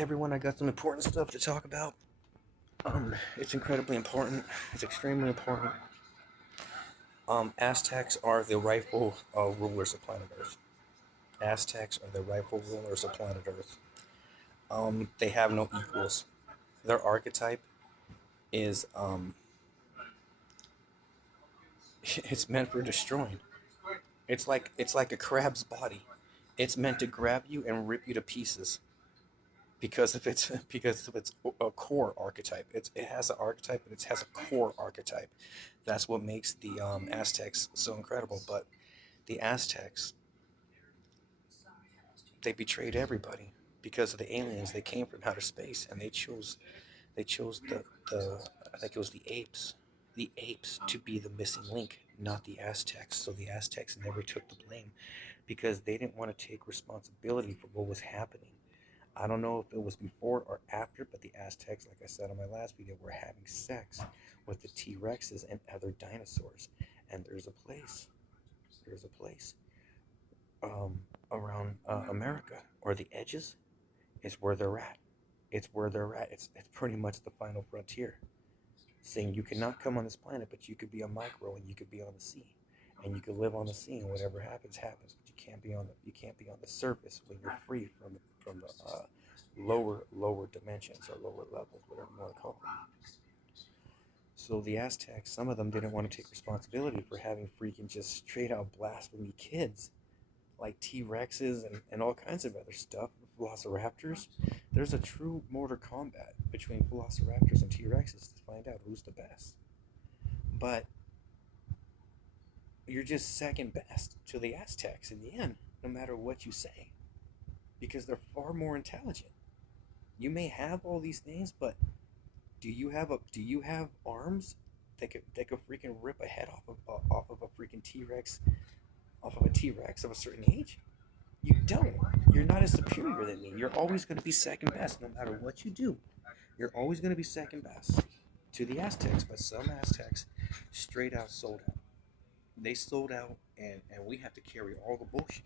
everyone, I got some important stuff to talk about. It's incredibly important. It's extremely important. Aztecs are the rightful rulers of planet Earth. Aztecs are the rightful rulers of planet Earth. They have no equals. Their archetype is it's meant for destroying. It's like a crab's body. It's meant to grab you and rip you to pieces because of its a core archetype. It has an archetype, but it has a core archetype. That's what makes the Aztecs so incredible. But the Aztecs, they betrayed everybody because of the aliens. They came from outer space, and they chose the I think it was the apes to be the missing link, not the Aztecs. So the Aztecs never took the blame because they didn't want to take responsibility for what was happening. I don't know if it was before or after, but the Aztecs, like I said on my last video, were having sex with the T Rexes and other dinosaurs. And there's a place around America, or the edges is where they're at. It's where they're at. It's pretty much the final frontier, saying you cannot come on this planet, but you could be a micro and you could be on the sea, and you could live on the sea, and whatever happens happens. But you can't be on the surface when you're free from the lower dimensions or lower levels, whatever you want to call them. So the Aztecs, some of them didn't want to take responsibility for having freaking just straight out blasphemy kids like T Rexes and all kinds of other stuff. Velociraptors. There's a true mortal combat between Velociraptors and T Rexes to find out who's the best. But you're just second best to the Aztecs in the end, no matter what you say, because they're far more intelligent. You may have all these things, but do you have arms that could freaking rip a head off of a freaking T Rex, off of a T Rex of a certain age? You don't. You're not as superior than me. You're always going to be second best, no matter what you do. You're always going to be second best to the Aztecs. But some Aztecs straight out sold out. They sold out, and we have to carry all the bullshit.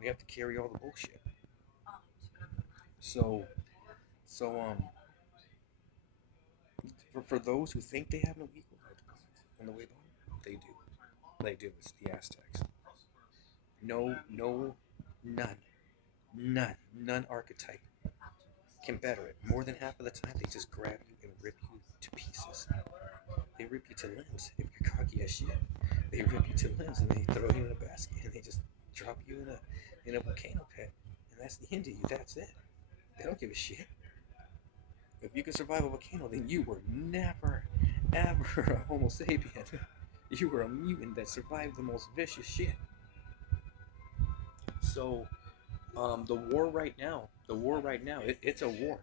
We have to carry all the bullshit. So so for those who think they have no equal in the way bone, they do. They do. It's the Aztecs. No, no, none, none archetype can better it. More than half of the time, they just grab you and rip you to pieces. They rip you to limbs if you're cocky as shit. They rip you to limbs and they throw you in a basket and they just drop you in a volcano pit, and that's the end of you. That's it. They don't give a shit. If you can survive a volcano, then you were never, ever a Homo sapien. You were a mutant that survived the most vicious shit. So, the war right now, it's a war.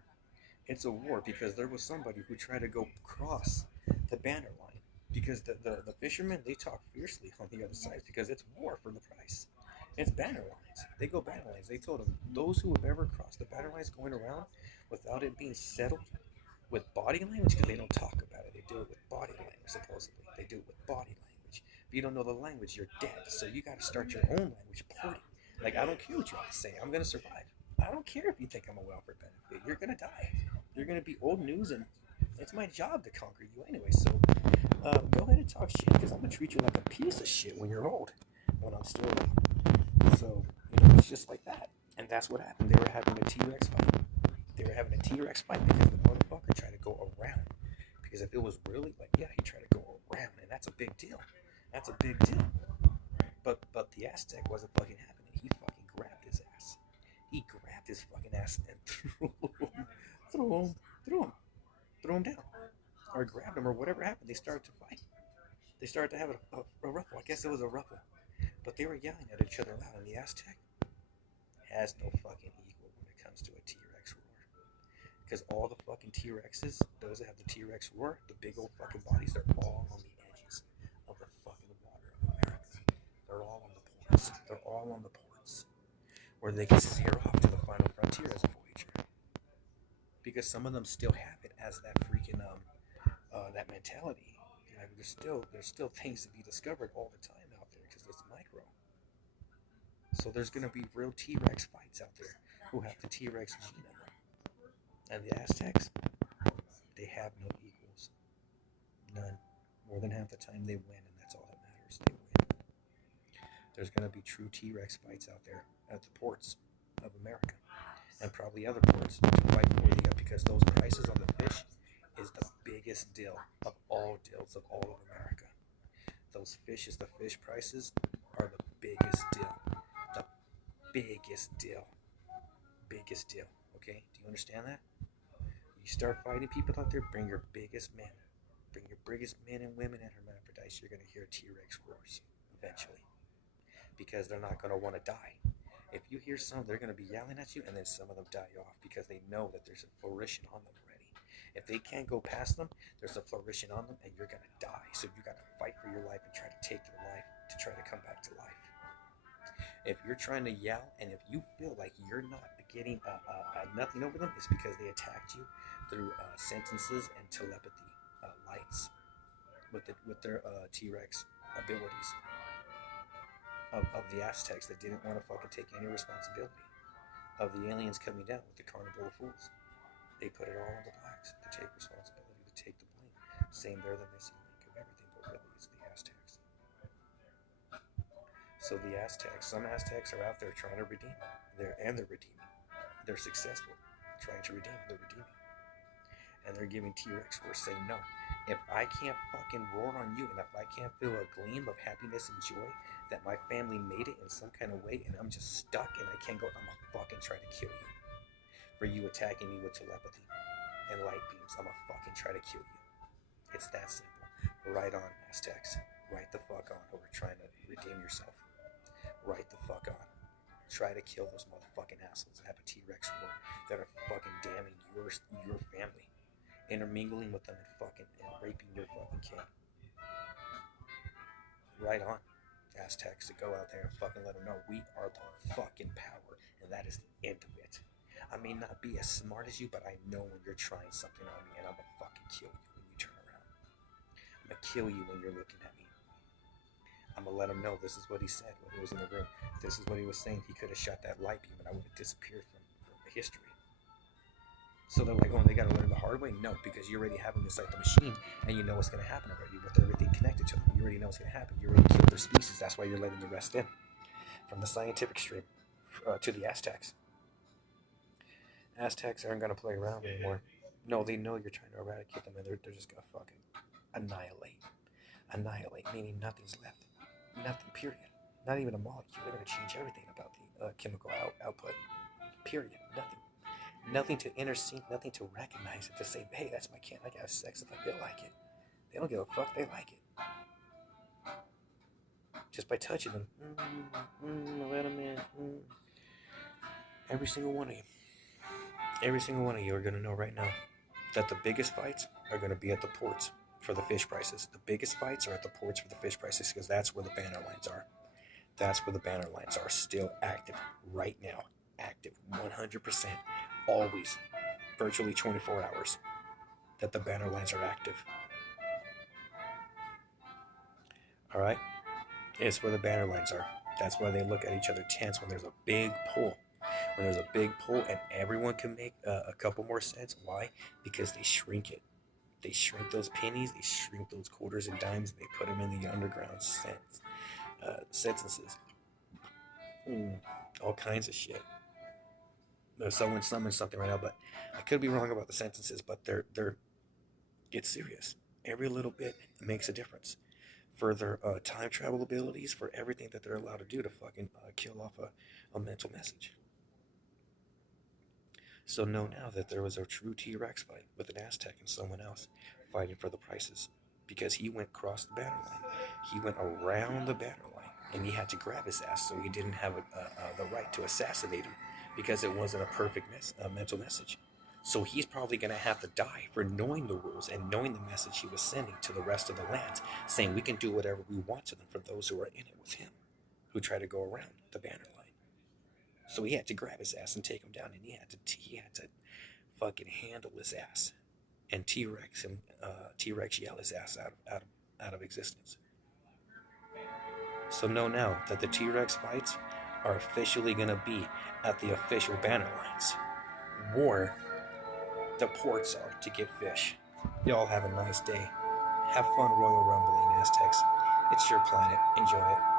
It's a war because there was somebody who tried to go cross the banner line. Because the fishermen, they talk fiercely on the other side because it's war for the price. It's banner lines. They go banner lines. They told them those who have ever crossed the banner lines going around without it being settled with body language, because they don't talk about it. They do it with body language, supposedly. They do it with body language. If you don't know the language, you're dead. So you got to start your own language, porting. Like, I don't care what you have to say. I'm going to survive. I don't care if you think I'm a welfare benefit. You're going to die. You're going to be old news, and it's my job to conquer you anyway. So go ahead and talk shit, because I'm going to treat you like a piece of shit when you're old, when I'm still alive. So, it's just like that. And that's what happened. They were having a T Rex fight. They were having a T Rex fight because the motherfucker tried to go around. Because if it was really like, yeah, he tried to go around, and that's a big deal. That's a big deal. But the Aztec wasn't fucking happening. He fucking grabbed his ass. He grabbed his fucking ass and threw him, threw him, threw him down, or grabbed him, or whatever happened. They started to fight. They started to have a ruffle. I guess it was a ruffle. But they were yelling at each other loud, and the Aztec has no fucking equal when it comes to a T Rex roar. Because all the fucking T Rexes, those that have the T Rex roar, the big old fucking bodies, they're all on the edges of the fucking water of America. They're all on the ports. They're all on the ports where they can steer off to the final frontier as a Voyager. Because some of them still have it as that freaking that mentality. Like, there's still things to be discovered all the time out there because it's micro. So there's gonna be real T Rex fights out there who have the T Rex gene in them. And the Aztecs, they have no equals. None. More than half the time they win, and that's all that matters. They win. There's going to be true T-Rex fights out there at the ports of America and probably other ports to fight for the because those prices on the fish is the biggest deal of all deals of all of America. Those fishes, the fish prices are the biggest deal. The biggest deal. Biggest deal. Okay? Do you understand that? You start fighting people out there, bring your biggest men. Bring your biggest men and women and hermaphrodites. You're going to hear T-Rex roars eventually. Because they're not going to want to die. If you hear some, they're going to be yelling at you, and then some of them die off because they know that there's a flourishing on them already. If they can't go past them, there's a flourishing on them, and you're going to die. So you got to fight for your life and try to take their life to try to come back to life. If you're trying to yell, and if you feel like you're not getting nothing over them, it's because they attacked you through sentences and telepathy lights with their T-Rex abilities. Of the Aztecs that didn't want to fucking take any responsibility. Of the aliens coming down with the Carnival of Fools. They put it all on the blacks to take responsibility, to take the blame. Saying they're the missing link of everything, but really it's the Aztecs. So the Aztecs, some Aztecs are out there trying to redeem. They're redeeming. They're successful trying to redeem. They're redeeming. And they're giving T-Rex roars saying no. If I can't fucking roar on you, and if I can't feel a gleam of happiness and joy that my family made it in some kind of way, and I'm just stuck and I can't go, I'm gonna fucking try to kill you. For you attacking me with telepathy and light beams, I'm gonna fucking try to kill you. It's that simple. Right on, Aztecs. Right the fuck on over trying to redeem yourself. Right the fuck on. Try to kill those motherfucking assholes that have a T-Rex roar that are fucking damning your family. Intermingling with them and raping your fucking king. Right on, Aztecs, to go out there and fucking let them know we are the fucking power, and that is the end of it. I may not be as smart as you, but I know when you're trying something on me, and I'm gonna fucking kill you when you turn around. I'm gonna kill you when you're looking at me. I'm gonna let him know this is what he said when he was in the room. This is what he was saying. He could have shot that light beam, and I would have disappeared from history. So they're like, oh, they got to learn the hard way? No, because you already have them inside the machine, and you know what's going to happen already with everything connected to them. You already know what's going to happen. You already killed their species. That's why you're letting the rest in. From the scientific stream to the Aztecs. Aztecs aren't going to play around anymore. No, they know you're trying to eradicate them, and they're just going to fucking annihilate. Annihilate, meaning nothing's left. Nothing, period. Not even a molecule. They're going to change everything about the chemical output. Period. Nothing. Nothing to intercede, nothing to recognize it, to say, hey, that's my kid. I can have sex if I feel like it. They don't give a fuck, they like it. Just by touching them. Let them in. Every single one of you. Every single one of you are going to know right now that the biggest fights are going to be at the ports for the fish prices. The biggest fights are at the ports for the fish prices because that's where the banner lines are. That's where the banner lines are still active right now. Active 100%. Always. Virtually 24 hours that the banner lines are active. Alright? It's where the banner lines are. That's why they look at each other tense when there's a big pull. When there's a big pull and everyone can make a couple more cents. Why? Because they shrink it. They shrink those pennies, they shrink those quarters and dimes, and they put them in the underground sentences. All kinds of shit. Someone summoned something right now, but I could be wrong about the sentences, but they're it's serious. Every little bit makes a difference for their time travel abilities, for everything that they're allowed to do to fucking kill off a mental message. So know now that there was a true T-Rex fight with an Aztec and someone else fighting for the prices because he went across the banner line. He went around the banner line, and he had to grab his ass so he didn't have the right to assassinate him because it wasn't a perfect mental message. So he's probably going to have to die for knowing the rules and knowing the message he was sending to the rest of the lands, saying we can do whatever we want to them for those who are in it with him, who try to go around the banner line. So he had to grab his ass and take him down, and he had to fucking handle his ass, and T-Rex yell his ass out of existence. So know now that the T-Rex fights are officially going to be at the official banner lines. War the ports are to get fish. Y'all have a nice day. Have fun Royal Rumbling, Aztecs. It's your planet. Enjoy it.